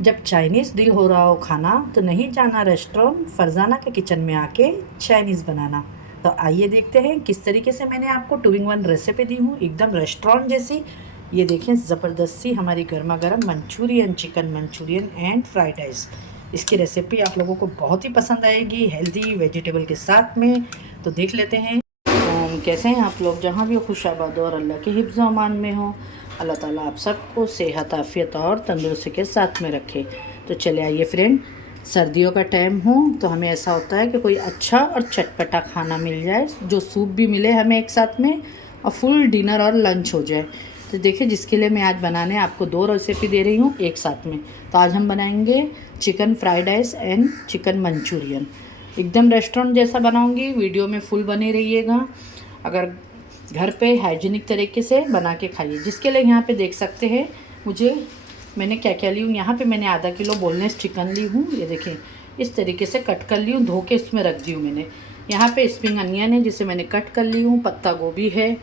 जब चाइनीज़ दिल हो रहा हो खाना तो नहीं जाना रेस्टोरेंट, फरजाना के किचन में आके चाइनीज़ बनाना। तो आइए देखते हैं किस तरीके से मैंने आपको 2 in 1 रेसिपी दी हूँ, एकदम रेस्टोरेंट जैसी। ये देखें ज़बरदस्ती हमारी गर्मा गर्म Manchurian, chicken Manchurian and fried rice. इसकी रेसिपी आप लोगों को बहुत ही पसंद आएगी, हेल्दी वेजिटेबल के साथ में। तो देख लेते हैं। कैसे हैं आप लोग, जहाँ भी खुशाबाद और अल्लाह के हिफ्ज़ व अमान में हो। अल्लाह ताला आप सबको सेहत, आफ़ियत और तंदुरुस्ती के साथ में रखे। तो चले आइए फ्रेंड, सर्दियों का टाइम हो तो हमें ऐसा होता है कि कोई अच्छा और चटपटा खाना मिल जाए, जो सूप भी मिले हमें एक साथ में, और फुल डिनर और लंच हो जाए। तो देखिए, जिसके लिए मैं आज बनाने आपको 2 रेसिपी दे रही हूँ एक साथ में। तो आज हम बनाएंगे chicken fried rice and chicken Manchurian. एकदम रेस्टोरेंट जैसा बनाऊंगी, वीडियो में फुल बने रहिएगा। अगर घर पे हाइजीनिक तरीके से बना के खाइए। जिसके लिए यहाँ पे देख सकते हैं मैंने क्या क्या ली हूँ। यहाँ पे मैंने आधा किलो बोनलेस चिकन ली हूँ। ये देखें, इस तरीके से कट कर ली हूँ, धो के इसमें रख दी हूँ मैंने। यहाँ पे स्प्रिंग अनियन है जिसे मैंने कट कर ली हूँ, पत्ता गोभी है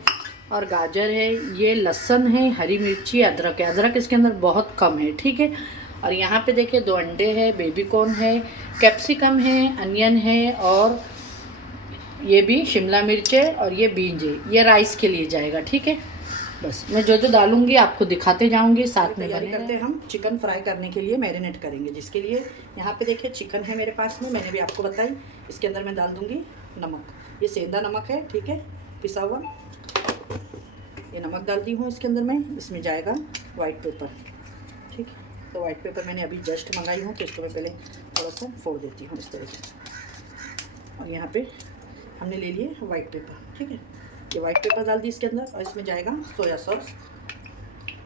और गाजर है, ये लहसुन है, हरी मिर्ची, अदरक है। अदरक इसके अंदर बहुत कम है, ठीक है। और यहाँ पे देखिए 2 अंडे है, बेबी कॉर्न है, कैप्सिकम है, अनियन है, और ये भी शिमला मिर्च है, और ये बीन्स है। ये राइस के लिए जाएगा, ठीक है। बस मैं जो जो डालूंगी आपको दिखाते जाऊंगी, साथ में बने करते हैं। हम चिकन फ्राई करने के लिए मैरिनेट करेंगे, जिसके लिए यहाँ पे देखिए चिकन है मेरे पास में, मैंने भी आपको बताई। इसके अंदर मैं डाल दूँगी नमक, ये सेंधा नमक है, ठीक है, पिसा हुआ। ये नमक डाल दी हूँ इसके अंदर मैं। इसमें जाएगा वाइट पेपर, ठीक है। तो वाइट पेपर मैंने अभी जस्ट मंगाई हूँ, तो इसको मैं पहले थोड़ा सा फोड़ देती हूँ इस तरीके से। और यहाँ पे हमने ले लिए वाइट पेपर, ठीक है। ये वाइट पेपर डाल दी इसके अंदर, और इसमें जाएगा सोया सॉस।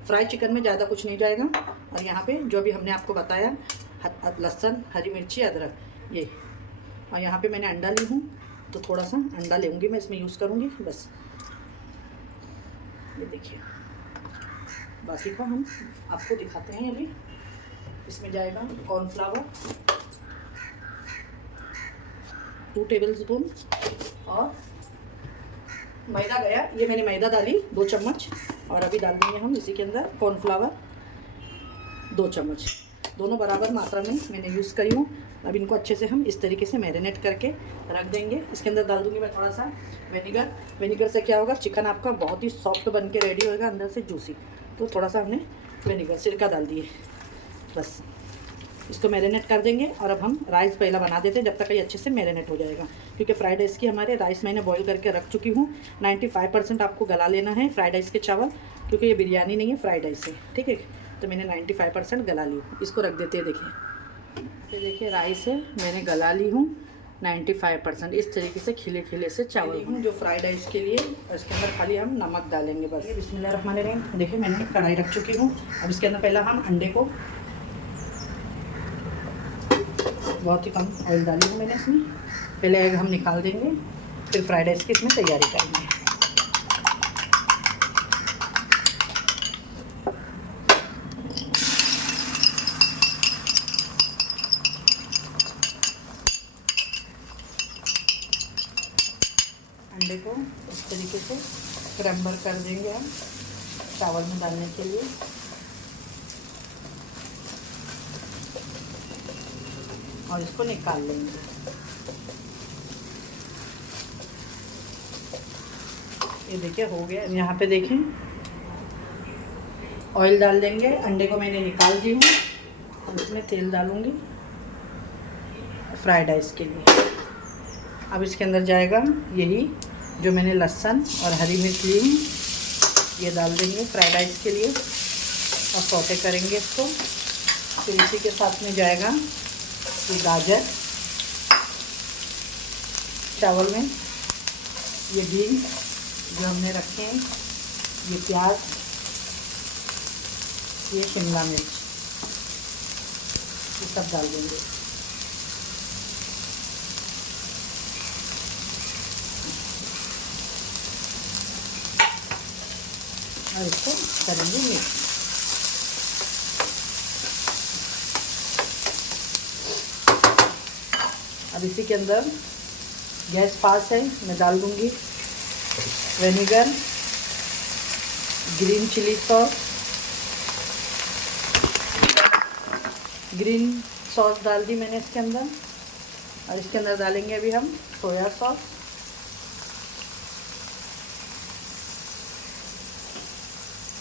फ्राई चिकन में ज़्यादा कुछ नहीं जाएगा। और यहाँ पे जो भी हमने आपको बताया, लहसुन, हरी मिर्ची, अदरक, ये। और यहाँ पे मैंने अंडा ली हूँ, तो थोड़ा सा अंडा लेंगी मैं, इसमें यूज़ करूँगी बस। ये देखिए, बाकी को हम आपको दिखाते हैं अभी। इसमें जाएगा कॉर्नफ्लावर 2 टेबलस्पून, और मैदा गया, ये मैंने मैदा डाली 2 चम्मच। और अभी डाल देंगे हम इसी के अंदर कॉर्नफ्लावर 2 चम्मच। दोनों बराबर मात्रा में मैंने यूज़ करी हूँ। अब इनको अच्छे से हम इस तरीके से मैरिनेट करके रख देंगे। इसके अंदर डाल दूँगी मैं थोड़ा सा विनेगर। विनेगर से क्या होगा, चिकन आपका बहुत ही सॉफ्ट बन के रेडी होएगा, अंदर से जूसी। तो थोड़ा सा हमने विनेगर, सिरका डाल दिए, बस। इसको मैरिनेट कर देंगे। और अब हम राइस पहला बना देते हैं, जब तक ये अच्छे से मैरिनेट हो जाएगा। क्योंकि फ्राइड राइस की हमारे राइस मैंने बॉईल करके रख चुकी हूँ। 95% आपको गला लेना है फ्राइड राइस के चावल, क्योंकि ये बिरयानी नहीं है, फ्राइड राइस है, ठीक है। तो मैंने 95% गला ली। इसको रख देते हैं, देखिए। देखिए राइस है, मैंने गला ली हूँ 95%। इस तरीके से खिले खिले से चावल हूँ जो फ्राइड राइस के लिए। इसके अंदर खाली हम नमक डालेंगे बस। बिस्मिल्लाहिर्रहमानिर्रहीम। देखिए मैंने कढ़ाई रख चुकी हूँ। अब इसके अंदर पहला हम अंडे को, बहुत ही कम ऑयल डाली हूँ मैंने इसमें। पहले एग हम निकाल देंगे, फिर फ्राइड राइस की इसमें तैयारी करेंगे। अंडे को इस तरीके से क्रैम्बर कर देंगे हम चावल में डालने के लिए। और इसको निकाल लेंगे। ये देखिए हो गया। यहाँ पे देखें, ऑयल डाल देंगे। अंडे को मैंने निकाल दी हूँ, और इसमें तेल डालूँगी फ्राइड राइस के लिए। अब इसके अंदर जाएगा यही जो मैंने लहसुन और हरी मिर्च ली हूँ, ये डाल देंगे फ्राइड राइस के लिए, और सौटे करेंगे इसको। फिर इसी के साथ में जाएगा ये गाजर चावल में, ये बीन्स जो हमने रखे हैं, ये प्याज, ये शिमला मिर्च, ये सब डाल देंगे। और इसको करेंगे मिक्स। अब इसी के अंदर गैस पास है, मैं डाल दूंगी vinegar, green chilli sauce, green sauce डाल दी मैंने इसके अंदर, और इसके अंदर डालेंगे अभी हम सोया सॉस,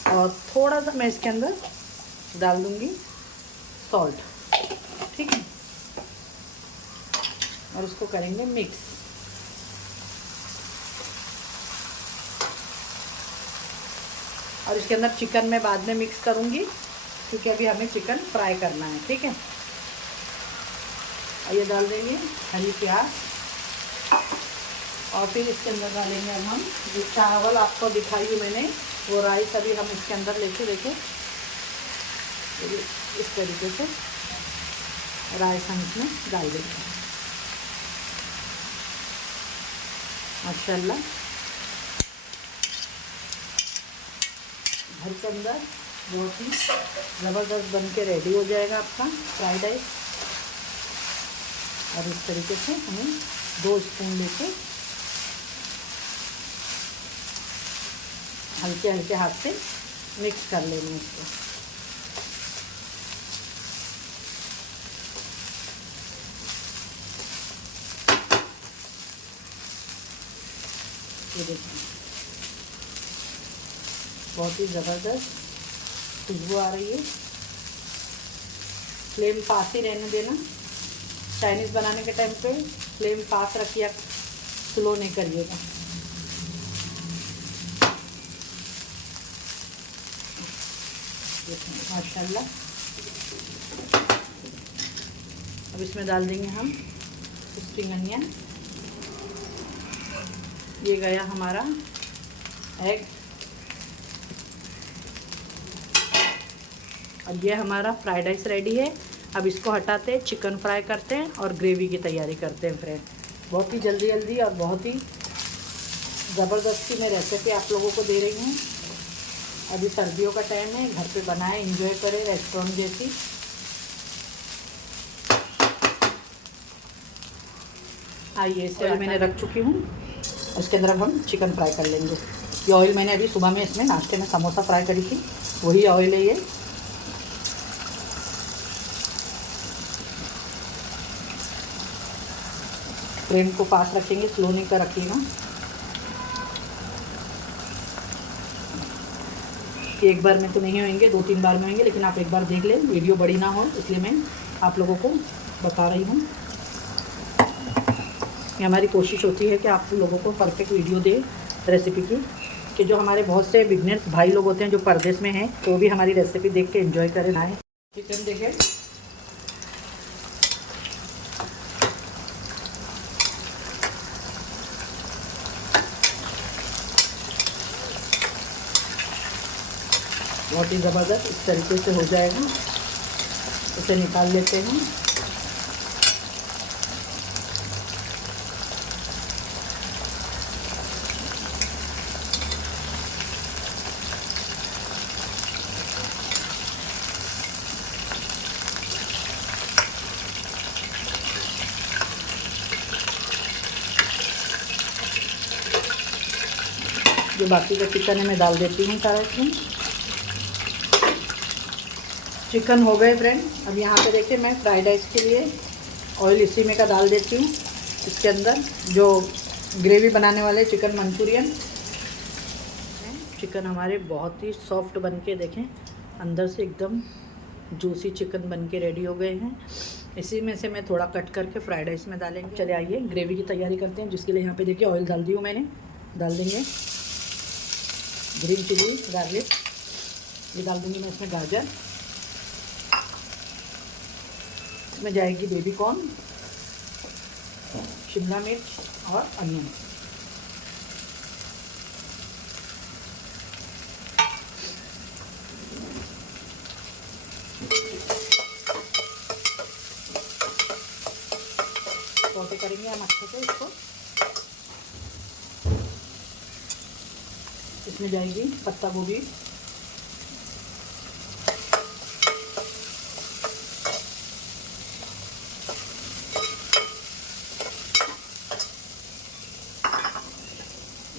और थोड़ा सा मैं इसके अंदर डाल दूंगी सॉल्ट, ठीक है, और उसको करेंगे मिक्स। और इसके अंदर चिकन मैं बाद में मिक्स करूंगी, क्योंकि अभी हमें चिकन फ्राई करना है, ठीक है। और ये डाल देंगे हरी प्याज, और फिर इसके अंदर डालेंगे अब हम जो चावल आपको दिखाई है मैंने, वो राइस अभी हम इसके अंदर लेके देखें इस तरीके से राइस हम इसमें डाल देंगे। माशाल्लाह घर के अंदर बहुत ही ज़बरदस्त बन के रेडी हो जाएगा आपका फ्राइड राइस। और इस तरीके से हमें 2 स्पून लेके हल्के हल्के हाथ से मिक्स कर लेना है इसको। ये देखिए बहुत ही ज़बरदस्त खुशबू आ रही है। फ्लेम पास ही रहने देना, चाइनीज़ बनाने के टाइम पे फ्लेम पास रखिए, स्लो नहीं करिएगा। माशाल्लाह अब इसमें डाल देंगे हम स्प्रिंग अनियन। ये गया हमारा एग। अब ये हमारा फ्राइड राइस रेडी है। अब इसको हटाते हैं, चिकन फ्राई करते हैं और ग्रेवी की तैयारी करते हैं फ्रेंड। बहुत ही जल्दी जल्दी और बहुत ही ज़बरदस्ती मैं रेसिपी आप लोगों को दे रही हूँ। अभी सर्दियों का टाइम है, घर पे बनाएं, एंजॉय करें रेस्टोरेंट जैसी। आइए इस ऑयल मैंने रख चुकी हूँ, इसके अंदर अब हम चिकन फ्राई कर लेंगे। ये ऑयल मैंने अभी सुबह में इसमें नाश्ते में समोसा फ्राई करी थी, वही ऑयल है ये। फ्लेम को पास रखेंगे, स्लो नहीं कर रखिएगा। एक बार में तो नहीं होंगे, 2-3 बार में होंगे, लेकिन आप एक बार देख लें, वीडियो बड़ी ना हो इसलिए मैं आप लोगों को बता रही हूँ। ये हमारी कोशिश होती है कि आप लोगों को परफेक्ट वीडियो दे रेसिपी की, कि जो हमारे बहुत से बिगनर्स भाई लोग होते हैं जो परदेश में हैं, तो भी हमारी रेसिपी देख के एंजॉय करें ना है। चिकन देखें, बहुत ही ज़बरदस्त इस तरीके से हो जाएगा। इसे निकाल लेते हैं। जो बाकी का चिकन है मैं डाल देती हूँ सारा इसमें। चिकन हो गए फ्रेंड। अब यहाँ पे देखिए मैं फ्राइड राइस के लिए ऑयल इसी में का डाल देती हूँ। इसके अंदर जो ग्रेवी बनाने वाले चिकन मंचूरियन, चिकन हमारे बहुत ही सॉफ्ट बन के देखें, अंदर से एकदम जूसी चिकन बन के रेडी हो गए हैं। इसी में से मैं थोड़ा कट करके फ्राइड राइस में डालेंगे। चले आइए ग्रेवी की तैयारी करते हैं, जिसके लिए यहाँ पे देखिए ऑयल डाल दी हूँ मैंने। डाल देंगे ग्रीन चिली गार्लिक, ये डाल दूँगी मैं इसमें गाजर, इसमें जाएगी बेबी कॉर्न, शिमला मिर्च और अनियन। सौटे करेंगे हम अच्छे से इसको। इसमें जाएगी पत्ता गोभी,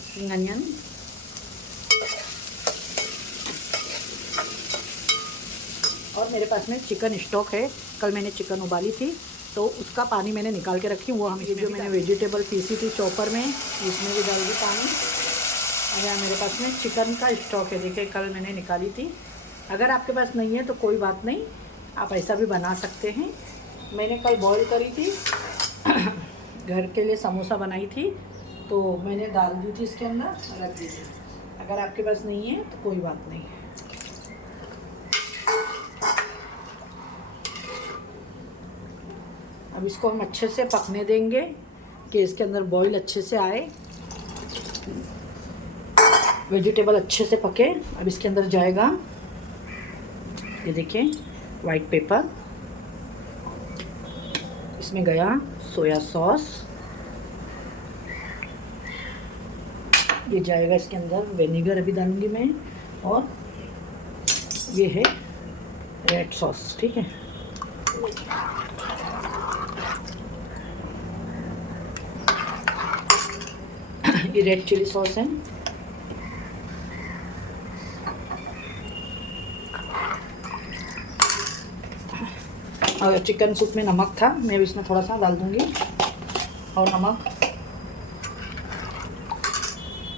स्प्रिंग अनियन, और मेरे पास में चिकन स्टॉक है, कल मैंने चिकन उबाली थी तो उसका पानी मैंने निकाल के रखी, वो हम जो मैंने वेजिटेबल पीसी थी चॉपर में इसमें भी डाल दी पानी। और यहाँ मेरे पास में चिकन का स्टॉक है, देखिए कल मैंने निकाली थी। अगर आपके पास नहीं है तो कोई बात नहीं, आप ऐसा भी बना सकते हैं। मैंने कल बॉईल करी थी घर के लिए समोसा बनाई थी तो मैंने डाल दी थी इसके अंदर, रख दी थी। अगर आपके पास नहीं है तो कोई बात नहीं। अब इसको हम अच्छे से पकने देंगे कि इसके अंदर बॉईल अच्छे से आए, वेजिटेबल अच्छे से पके। अब इसके अंदर जाएगा, ये देखिए वाइट पेपर, इसमें गया सोया सॉस, ये जाएगा इसके अंदर विनेगर अभी डालूंगी मैं, और ये है रेड सॉस, ठीक है। ये रेड चिली सॉस है। और चिकन सूप में नमक था, मैं भी इसमें थोड़ा सा डाल दूंगी, और नमक,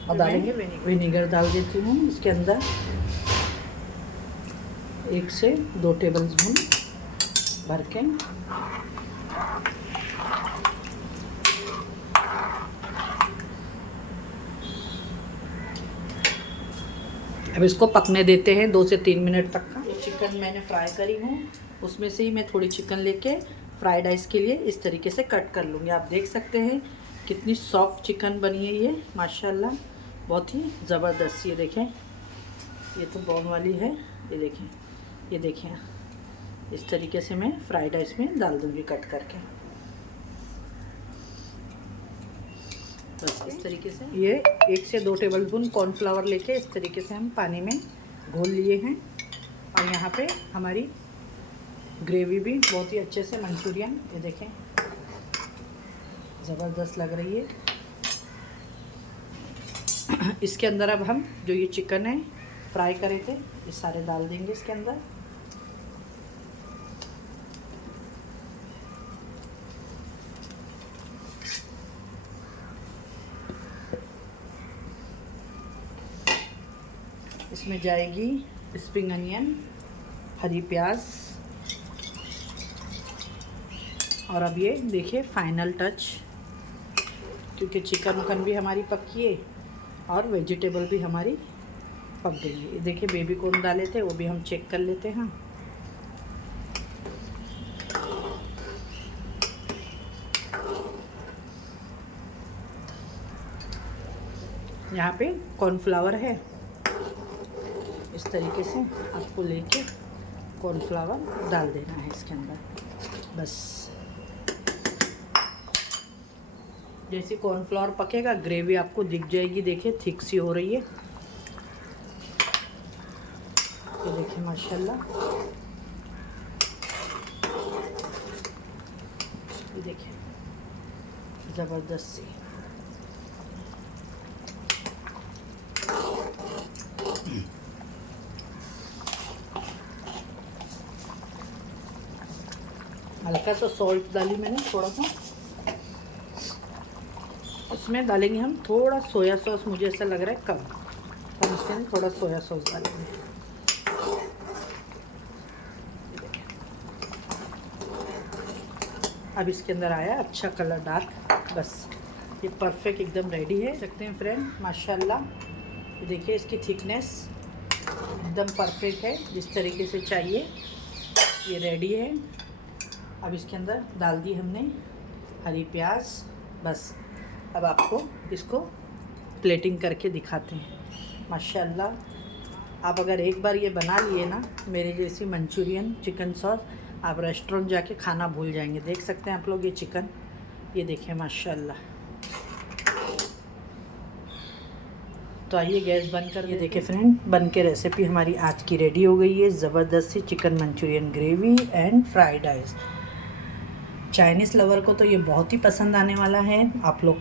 और डालेंगे विनेगर डाल देती हूँ इसके अंदर 1 से 2 टेबल स्पून भर के। अब इसको पकने देते हैं 2 से 3 मिनट तक का। ये चिकन मैंने फ्राई करी हूँ, उसमें से ही मैं थोड़ी चिकन लेके फ्राइड राइस के लिए इस तरीके से कट कर लूँगी। आप देख सकते हैं कितनी सॉफ्ट चिकन बनी है ये, माशाल्लाह बहुत ही ज़बरदस्त। ये देखें, ये तो बोन वाली है, ये देखें, ये देखें, इस तरीके से मैं फ्राइड राइस में डाल दूँगी कट करके। बस इस तरीके से ये 1 से 2 टेबल स्पून कॉर्नफ्लावर लेके इस तरीके से हम पानी में घोल लिए हैं। और यहाँ पे हमारी ग्रेवी भी बहुत ही अच्छे से मंचूरियन, ये देखें ज़बरदस्त लग रही है। इसके अंदर अब हम जो ये चिकन है फ्राई करे थे ये सारे डाल देंगे इसके अंदर। इसमें जाएगी स्प्रिंग अनियन, हरी प्याज, और अब ये देखिए फाइनल टच, क्योंकि चिकन उकन भी हमारी पकी है और वेजिटेबल भी हमारी पक गई है। ये देखिए बेबी कॉर्न डाले थे, वो भी हम चेक कर लेते हैं। यहाँ पे कॉर्नफ्लावर है, इस तरीके से आपको लेके कॉर्नफ्लावर डाल देना है इसके अंदर। बस जैसे कॉर्नफ्लावर पकेगा ग्रेवी आपको दिख जाएगी, देखिए थिक सी हो रही है, ये देखिए माशाल्लाह, ये देखिए ज़बरदस्त सी। हल्का सा सॉल्ट डाली मैंने थोड़ा सा, उसमें डालेंगे हम थोड़ा सोया सॉस, मुझे ऐसा लग रहा है कम, हम इसके अंदर थोड़ा सोया सॉस डालेंगे। अब इसके अंदर आया अच्छा कलर डार्क, बस ये परफेक्ट एकदम रेडी है। सकते हैं फ्रेंड माशाल्लाह, ये देखिए इसकी थिकनेस एकदम परफेक्ट है, जिस तरीके से चाहिए ये रेडी है। अब इसके अंदर डाल दी हमने हरी प्याज, बस अब आपको इसको प्लेटिंग करके दिखाते हैं। माशाल्लाह आप अगर एक बार ये बना लिए ना मेरे जैसी मंचूरियन चिकन सॉस, आप रेस्टोरेंट जाके खाना भूल जाएंगे। देख सकते हैं आप लोग ये चिकन, ये देखें माशाल्लाह। तो आइए गैस बंद कर, ये देखिए फ्रेंड बन के रेसिपी हमारी आज की रेडी हो गई है। ज़बरदस्त सी chicken Manchurian gravy and fried rice. Chinese lover को तो ये बहुत ही पसंद आने वाला है। आप लोग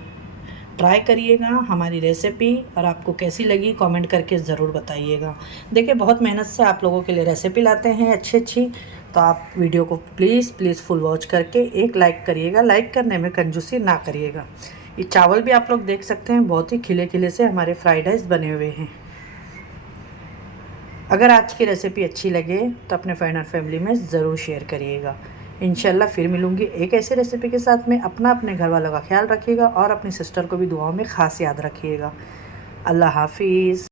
ट्राई करिएगा हमारी रेसिपी, और आपको कैसी लगी कमेंट करके ज़रूर बताइएगा। देखिए बहुत मेहनत से आप लोगों के लिए रेसिपी लाते हैं अच्छी, तो आप वीडियो को प्लीज़ फुल वॉच करके एक लाइक करिएगा। लाइक करने में कंजूसी ना करिएगा। ये चावल भी आप लोग देख सकते हैं, बहुत ही खिले खिले से हमारे फ्राइड राइस बने हुए हैं। अगर आज की रेसिपी अच्छी लगे तो अपने फ्रेंड और फैमिली में ज़रूर शेयर करिएगा। इंशाल्लाह फिर मिलूँगी एक ऐसी रेसिपी के साथ में। अपने घर वालों का ख्याल रखिएगा और अपनी सिस्टर को भी दुआओं में ख़ास याद रखिएगा। अल्लाह हाफिज़।